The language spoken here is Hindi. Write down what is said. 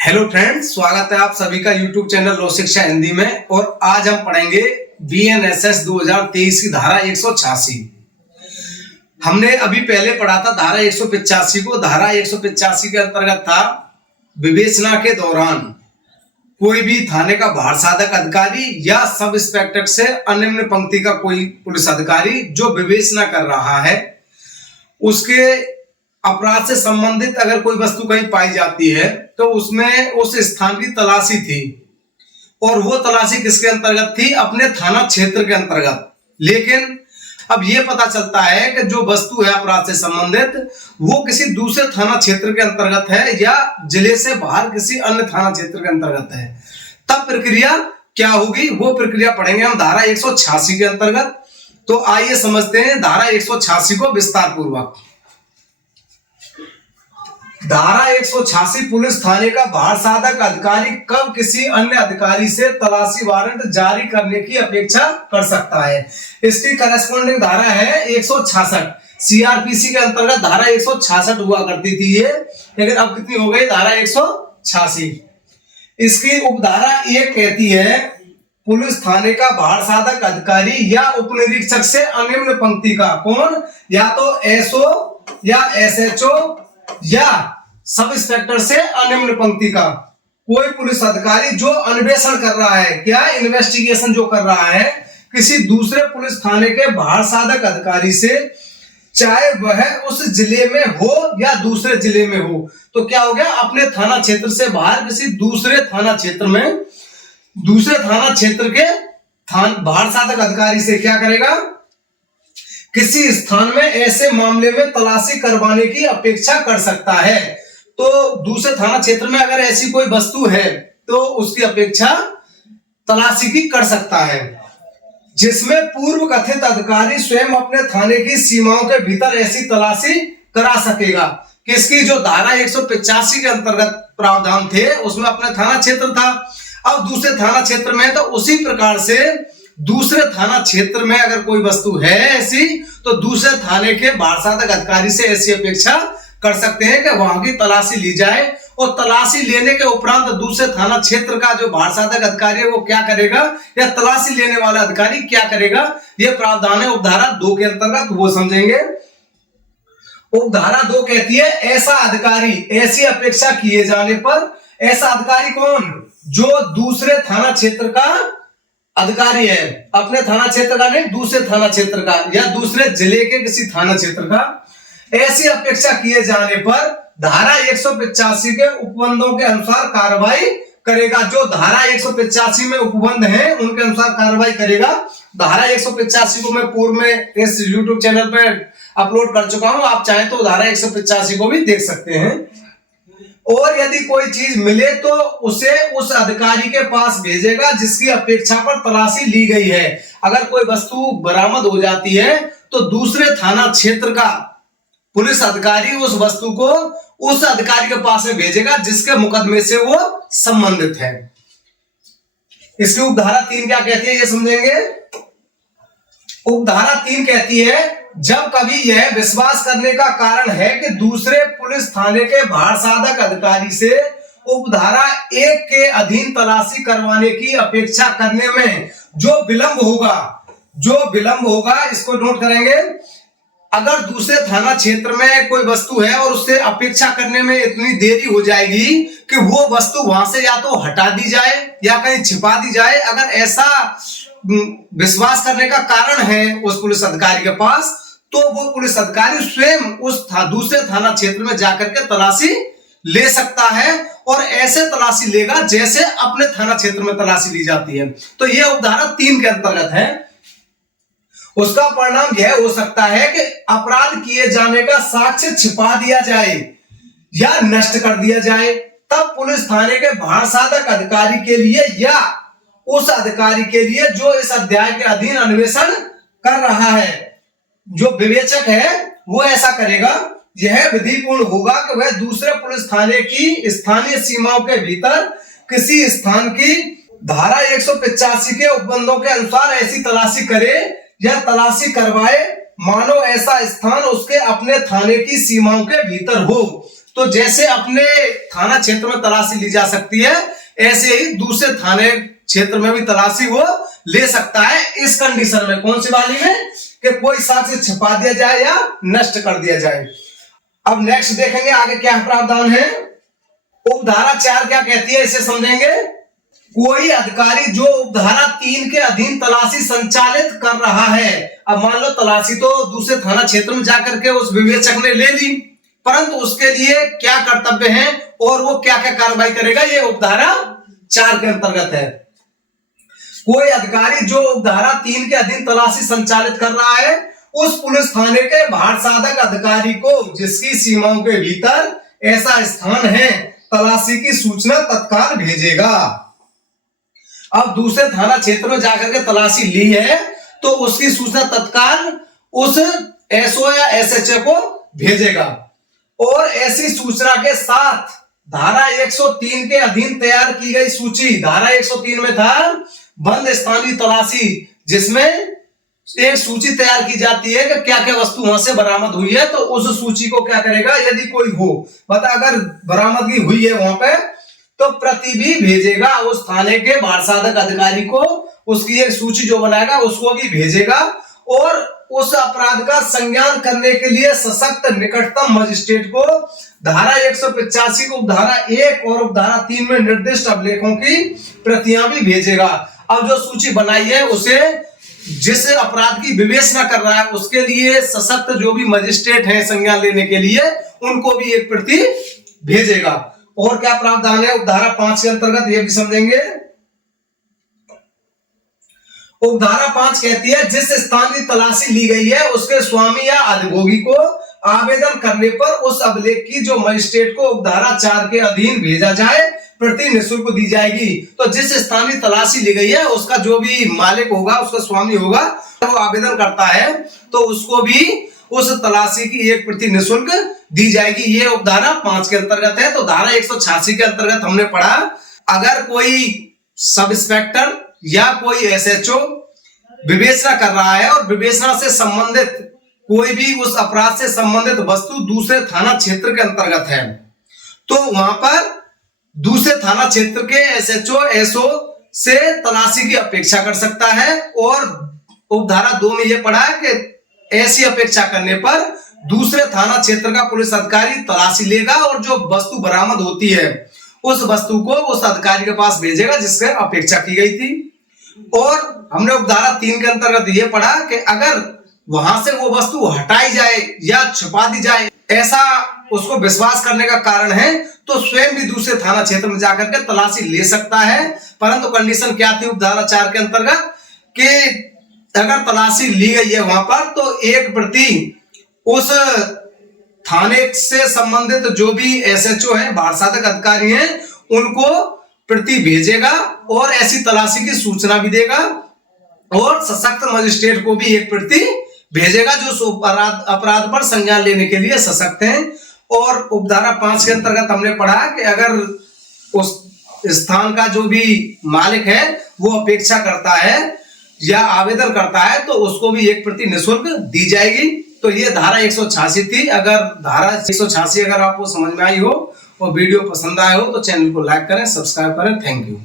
हेलो फ्रेंड्स, स्वागत है आप सभी का यूट्यूब चैनल लो शिक्षा हिंदी में। और आज हम पढ़ेंगे बीएनएसएस 2023 की धारा 186। हमने अभी पहले पढ़ा था धारा 185 को। धारा 185 के अंतर्गत था विवेचना के दौरान कोई भी थाने का भार साधक अधिकारी या सब इंस्पेक्टर से अनिम्न पंक्ति का कोई पुलिस अधिकारी जो विवेचना कर रहा है, उसके अपराध से संबंधित अगर कोई वस्तु कहीं पाई जाती है तो उसमें उस स्थान की तलाशी थी। और वो तलाशी किसके अंतर्गत थी? अपने थाना क्षेत्र के अंतर्गत। लेकिन अब ये पता चलता है कि जो वस्तु है अपराध से संबंधित वो किसी दूसरे थाना क्षेत्र के अंतर्गत है या जिले से बाहर किसी अन्य थाना क्षेत्र के अंतर्गत है। तब प्रक्रिया क्या होगी, वो प्रक्रिया पढ़ेंगे हम धारा 186 के अंतर्गत। तो आइए समझते हैं धारा 186 को विस्तार पूर्वक। धारा 186 पुलिस थाने का भार साधक अधिकारी कब किसी अन्य अधिकारी से तलाशी वारंट जारी करने की अपेक्षा कर सकता है। इसकी करस्पॉन्डिंग धारा है 166। सीआरपीसी के अंतर्गत धारा 166 हुआ करती थी ये, लेकिन अब कितनी हो गई? धारा 186। इसकी उपधारा 1 कहती है पुलिस थाने का भार साधक अधिकारी या उपनिरीक्षक से अनिम्न पंक्ति का, कौन? या तो एसओ या एसएचओ या सब इंस्पेक्टर से अनिम्न पंक्ति का कोई पुलिस अधिकारी जो अन्वेषण कर रहा है, क्या इन्वेस्टिगेशन जो कर रहा है किसी दूसरे पुलिस थाने के भार साधक अधिकारी से, चाहे वह उस जिले में हो या दूसरे जिले में हो। तो क्या हो गया? अपने थाना क्षेत्र से बाहर किसी दूसरे थाना क्षेत्र में, दूसरे थाना क्षेत्र के भार साधक अधिकारी से क्या करेगा? किसी स्थान में ऐसे मामले में तलाशी करवाने की अपेक्षा कर सकता है। तो दूसरे थाना क्षेत्र में अगर ऐसी कोई वस्तु है तो उसकी अपेक्षा तलाशी की कर सकता है, जिसमें पूर्व कथित अधिकारी स्वयं अपने थाने की सीमाओं के भीतर ऐसी तलाशी करा सकेगा। किसकी? जो धारा 185 के अंतर्गत प्रावधान थे उसमें अपने थाना क्षेत्र था। अब दूसरे थाना क्षेत्र में तो उसी प्रकार से दूसरे थाना क्षेत्र में अगर कोई वस्तु है ऐसी तो दूसरे थाने के भार साधक अधिकारी से ऐसी अपेक्षा कर सकते हैं कि वहां की तलाशी ली जाए। और तलाशी लेने के उपरांत दूसरे थाना क्षेत्र का जो भार साधक अधिकारी है वो क्या करेगा, या तलाशी लेने वाला अधिकारी क्या करेगा, ये प्रावधान है उपधारा 2 के अंतर्गत, वो समझेंगे। उपधारा 2 कहती है ऐसा अधिकारी ऐसी अपेक्षा किए जाने पर, ऐसा अधिकारी कौन? जो दूसरे थाना क्षेत्र का अधिकारी है, अपने थाना क्षेत्र का नहीं, दूसरे थाना क्षेत्र का या दूसरे जिले के किसी थाना क्षेत्र का, ऐसी अपेक्षा किए जाने पर धारा 185 के उपबंधों के अनुसार कार्रवाई करेगा। जो धारा 185 में उपबंध हैं उनके अनुसार कार्रवाई करेगा। धारा 185 को मैं पूर्व में इस यूट्यूब चैनल पर अपलोड कर चुका हूं, आप चाहें तो धारा 185 को भी देख सकते हैं। और यदि कोई चीज मिले तो उसे उस अधिकारी के पास भेजेगा जिसकी अपेक्षा पर तलाशी ली गई है। अगर कोई वस्तु बरामद हो जाती है तो दूसरे थाना क्षेत्र का पुलिस अधिकारी उस वस्तु को उस अधिकारी के पास में भेजेगा जिसके मुकदमे से वो संबंधित है। इसकी उपधारा 3 क्या कहती है ये समझेंगे। उपधारा 3 कहती है जब कभी यह विश्वास करने का कारण है कि दूसरे पुलिस थाने के भार साधक अधिकारी से उपधारा 1 के अधीन तलाशी करवाने की अपेक्षा करने में जो विलंब होगा, इसको नोट करेंगे। अगर दूसरे थाना क्षेत्र में कोई वस्तु है और उससे अपेक्षा करने में इतनी देरी हो जाएगी कि वो वस्तु वहां से या तो हटा दी जाए या कहीं छिपा दी जाए, अगर ऐसा विश्वास करने का कारण है उस पुलिस अधिकारी के पास, तो वो पुलिस अधिकारी स्वयं उस दूसरे थाना क्षेत्र में जाकर के तलाशी ले सकता है। और ऐसे तलाशी लेगा जैसे अपने थाना क्षेत्र में तलाशी ली जाती है। तो यह उपधारा 3 के अंतर्गत है। उसका परिणाम यह हो सकता है कि अपराध किए जाने का साक्ष्य छिपा दिया जाए या नष्ट कर दिया जाए। तब पुलिस थाने के भार साधक अधिकारी के लिए या उस अधिकारी के लिए जो इस अध्याय के अधीन अन्वेषण कर रहा है, जो विवेचक है, वो ऐसा करेगा। यह विधिपूर्ण होगा कि वह दूसरे पुलिस थाने की स्थानीय सीमाओं के भीतर किसी स्थान की धारा 185 के उपबंधों के अनुसार ऐसी तलाशी करे या तलाशी करवाए मानो ऐसा स्थान उसके अपने थाने की सीमाओं के भीतर हो। तो जैसे अपने थाना क्षेत्र में तलाशी ली जा सकती है, ऐसे ही दूसरे थाने क्षेत्र में भी तलाशी वो ले सकता है, इस कंडीशन में। कौन सी वाली में? कि कोई साक्ष्य छिपा दिया जाए या नष्ट कर दिया जाए। अब नेक्स्ट देखेंगे आगे क्या प्रावधान है। उपधारा 4 क्या कहती है, इसे समझेंगे। कोई अधिकारी जो उपधारा 3 के अधीन तलाशी संचालित कर रहा है, अब मान लो तलाशी तो दूसरे थाना क्षेत्र में जाकर के उस विवेचक ने ले ली, परंतु उसके लिए क्या कर्तव्य है और वो क्या क्या कार्रवाई करेगा, ये उपधारा 4 के अंतर्गत है। कोई अधिकारी जो उपधारा 3 के अधीन तलाशी संचालित कर रहा है, उस पुलिस थाने के भार साधक अधिकारी को जिसकी सीमाओं के भीतर ऐसा स्थान है, तलाशी की सूचना तत्काल भेजेगा। अब दूसरे थाना क्षेत्र में जाकर के तलाशी ली है तो उसकी सूचना तत्काल उस एसओ या एसएचओ को भेजेगा। और ऐसी सूचना के साथ धारा 103 के अधीन तैयार की गई सूची, धारा 103 में था बंद स्थानीय तलाशी, जिसमें एक सूची तैयार की जाती है कि क्या क्या वस्तु वहां से बरामद हुई है, तो उस सूची को क्या करेगा, यदि कोई हो बता अगर बरामदगी हुई है वहां पे, तो प्रति भी भेजेगा उस थाने के भार साधक अधिकारी को, उसकी एक सूची जो बनाएगा उसको भी भेजेगा। और उस अपराध का संज्ञान करने के लिए सशक्त निकटतम मजिस्ट्रेट को धारा 185 को उपधारा 1 और उपधारा 3 में निर्दिष्ट अभिलेखों की प्रतियां भी भेजेगा। अब जो सूची बनाई है उसे जिस अपराध की विवेचना कर रहा है उसके लिए सशक्त जो भी मजिस्ट्रेट हैं संज्ञान लेने के लिए, उनको भी एक प्रति भेजेगा। और क्या प्रावधान है उपधारा 5 के अंतर्गत, ये भी समझेंगे। उपधारा 5 कहती है जिस स्थान की तलाशी ली गई है उसके स्वामी या अधिभोगी को आवेदन करने पर उस अभिलेख की जो मजिस्ट्रेट को उपधारा 4 के अधीन भेजा जाए प्रति निःशुल्क दी जाएगी। तो जिस स्थान की तलाशी ली गई है उसका जो भी मालिक होगा, उसका स्वामी होगा, वो आवेदन करता है तो उसको भी उस तलाशी की एक प्रति निःशुल्क दी जाएगी। ये उपधारा 5 के अंतर्गत है। तो धारा 186 के अंतर्गत हमने पढ़ा, अगर कोई सब इंस्पेक्टर या कोई एसएचओ विवेचना कर रहा है और विवेचना से संबंधित कोई भी उस अपराध से संबंधित वस्तु दूसरे थाना क्षेत्र के अंतर्गत है, तो वहां पर दूसरे थाना क्षेत्र के एसएचओ एसओ से तलाशी की अपेक्षा कर सकता है। और उपधारा 2 में यह पढ़ा है कि ऐसी अपेक्षा करने पर दूसरे थाना क्षेत्र का पुलिस अधिकारी तलाशी लेगा और जो वस्तु बरामद होती है उस वस्तु को उस अधिकारी के पास भेजेगा जिससे अपेक्षा की गई थी। और हमने उपधारा 3 के अंतर्गत यह पढ़ा कि अगर वहां से वो वस्तु हटाई जाए या छुपा दी जाए, ऐसा उसको विश्वास करने का कारण है, तो स्वयं भी दूसरे थाना क्षेत्र में जाकर के तलाशी ले सकता है। परंतु कंडीशन क्या थी उपधारा 4 के अंतर्गत कि अगर तलाशी ली गई है वहां पर तो एक प्रति उस थाने से संबंधित जो भी एसएचओ है, भार साधक अधिकारी हैं, उनको प्रति भेजेगा और ऐसी तलाशी की सूचना भी देगा और सशक्त मजिस्ट्रेट को भी एक प्रति भेजेगा जो अपराध पर संज्ञान लेने के लिए सशक्त हैं। और उपधारा 5 के अंतर्गत हमने पढ़ा कि अगर उस स्थान का जो भी मालिक है वो अपेक्षा करता है या आवेदन करता है तो उसको भी एक प्रति निःशुल्क दी जाएगी। तो ये धारा 186 थी। अगर धारा 186 अगर आपको समझ में आई हो और वीडियो पसंद आया हो तो चैनल को लाइक करें, सब्सक्राइब करें। Thank you.